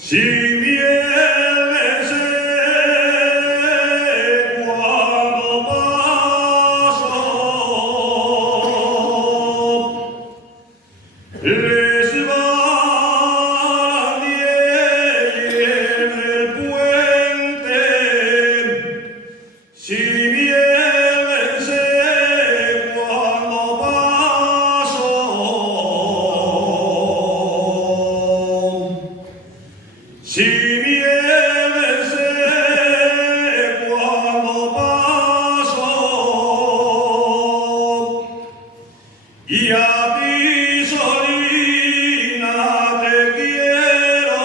Si vienes cuando paso, resbalan y en el puente. Si vienes cuando paso, si vienes cuando paso, y a ti solina te quiero,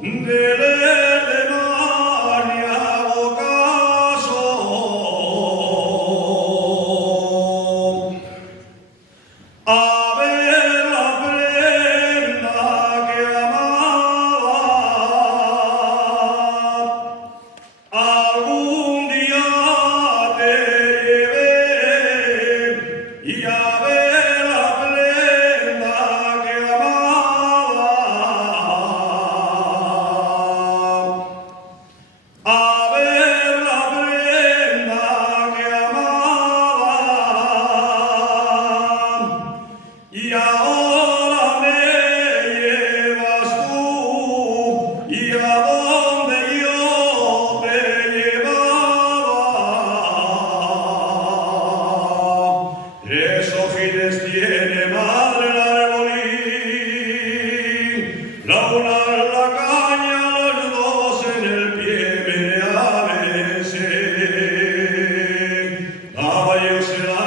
de mar y hago caso. A ver la prenda que amaba, algún día te llevé, y a ver la prenda que amaba, a ver la prenda que amaba. Y ahora me llevas tú, y a donde yo te llevaba. 3 ojines tiene madre el arbolín, la una en la caña, los 2 en el pie, me ABC. Caballos se la